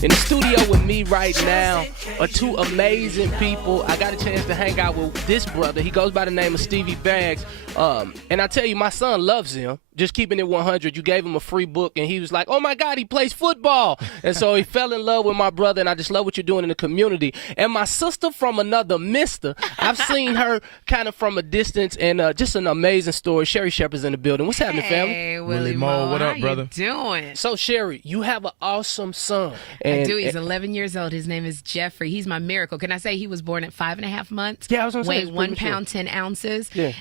In the studio with me right now are two amazing people. I got a chance to hang out with this brother. He goes by the name of Stevie Baggs. And I tell you, my son loves him. Just keeping it 100. You gave him a free book, and he was like, oh, my God, he plays football. And so he fell in love with my brother, and I just love what you're doing in the community. And my sister from another mister, I've seen her kind of from a distance, and just an amazing story. Sherri Shepherd's in the building. What's happening, family? Hey, Willie Mo. What up, brother? How you doing? So, Sherri, you have an awesome son. I do. He's 11 years old. His name is Jeffrey. He's my miracle. Can I say he was born at 5.5 months? Yeah, I was going to say. Weighed 1 pound, 10 ounces. Yeah.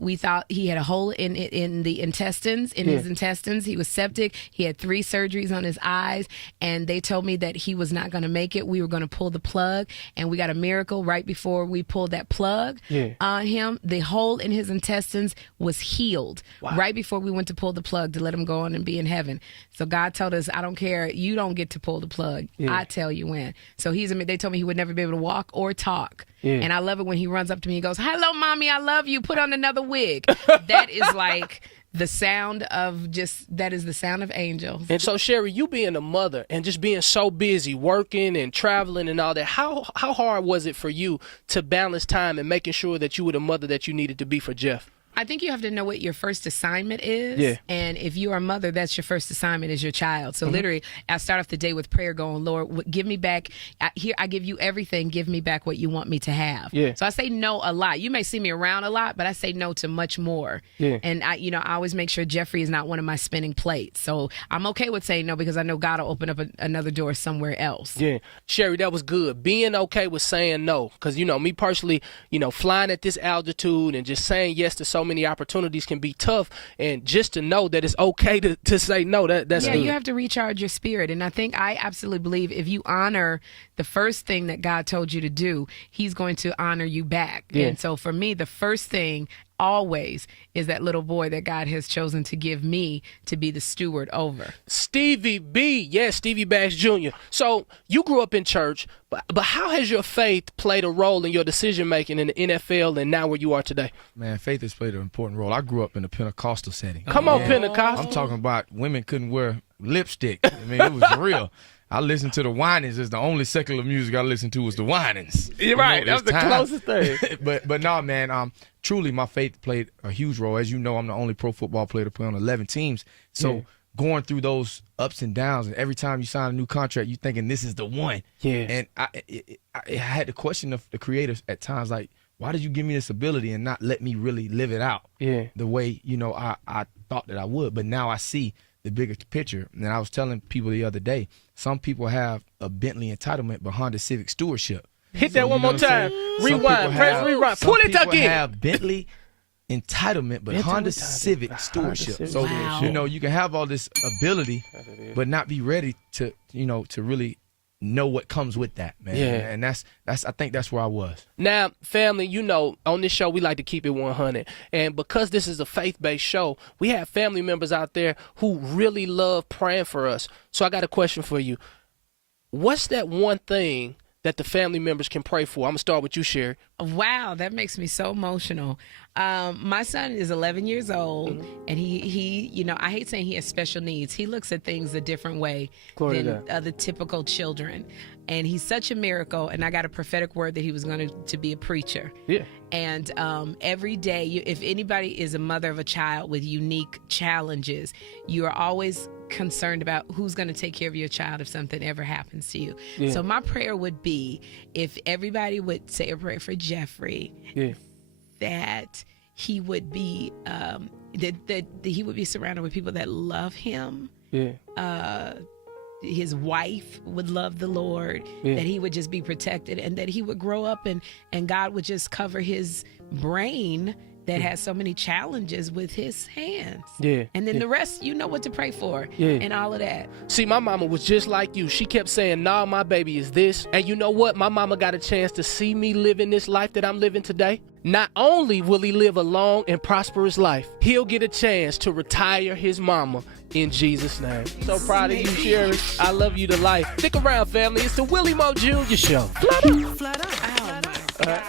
We thought he had a hole in the intestines, his intestines. He was septic. He had 3 surgeries on his eyes, and they told me that he was not going to make it. We were going to pull the plug, and we got a miracle right before we pulled that plug on him. The hole in his intestines was healed right before we went to pull the plug to let him go on and be in heaven. So God told us, I don't care. You don't get to pull the plug. I tell you when. So they told me he would never be able to walk or talk. And I love it when he runs up to me and goes, hello, mommy, I love you. Put on another wig. That is like the sound of the sound of angels. And so, Sherri, you being a mother and just being so busy working and traveling and all that, how hard was it for you to balance time and making sure that you were the mother that you needed to be for Jeff? I think you have to know what your first assignment is. Yeah. And if you are a mother, that's your first assignment is your child. So literally, I start off the day with prayer going, Lord, give me back. Here, I give you everything. Give me back what you want me to have. Yeah. So I say no a lot. You may see me around a lot, but I say no to much more. Yeah. And I always make sure Jeffrey is not one of my spinning plates. So I'm okay with saying no because I know God will open up another door somewhere else. Yeah. Sherri, that was good. Being okay with saying no. Because, me personally, flying at this altitude and just saying yes to so many opportunities can be tough, and just to know that it's okay to say no, that's good. You have to recharge your spirit. And I absolutely believe if you honor the first thing that God told you to do, he's going to honor you back. And so for me, the first thing always is that little boy that God has chosen to give me to be the steward over. Stevie B, yes, Stevie Baggs Jr. So you grew up in church, but how has your faith played a role in your decision making in the NFL and now where you are today? Man, faith has played an important role. I grew up in a Pentecostal setting. Come on, Pentecostal. I'm talking about women couldn't wear lipstick. I mean, it was real. I listened to the Winans. It's the only secular music I listened to was the Winans. You're right. That was the closest thing. but no, man. Truly, my faith played a huge role. As you know, I'm the only pro football player to play on 11 teams. So going through those ups and downs, and every time you sign a new contract, you're thinking this is the one. Yeah. And I had to question the creators at times, like, why did you give me this ability and not let me really live it out? Yeah. The way I thought that I would. But now I see the bigger picture. And I was telling people the other day, some people have a Bentley entitlement, but Honda Civic stewardship. Hit that one more time. Rewind. Press rewind. Pull it again. Some people have Bentley entitlement, but Honda Civic stewardship. So, you can have all this ability, but not be ready to really know what comes with that, man. Yeah. And that's I think that's where I was. Now, family, on this show we like to keep it 100. And because this is a faith-based show, we have family members out there who really love praying for us. So I got a question for you. What's that one thing that the family members can pray for? I'm going to start with you, Sherri. Wow, that makes me so emotional. My son is 11 years old, and he I hate saying he has special needs. He looks at things a different way than other typical children. And he's such a miracle, and I got a prophetic word that he was going to be a preacher. Yeah. And every day, if anybody is a mother of a child with unique challenges, you are always concerned about who's going to take care of your child if something ever happens to you. Yeah. So my prayer would be if everybody would say a prayer for Jeffrey, that he would be that he would be surrounded with people that love him. Yeah. His wife would love the Lord, that he would just be protected, and that he would grow up and God would just cover his brain that has so many challenges with his hands. Yeah. And then the rest, you know what to pray for and all of that. See, my mama was just like you. She kept saying, nah, my baby is this. And you know what? My mama got a chance to see me living this life that I'm living today. Not only will he live a long and prosperous life, he'll get a chance to retire his mama in Jesus' name. So proud of you, Sherri. I love you to life. Stick around, family. It's the Willie Mo Jr. Show. Flat up. Oh, my God.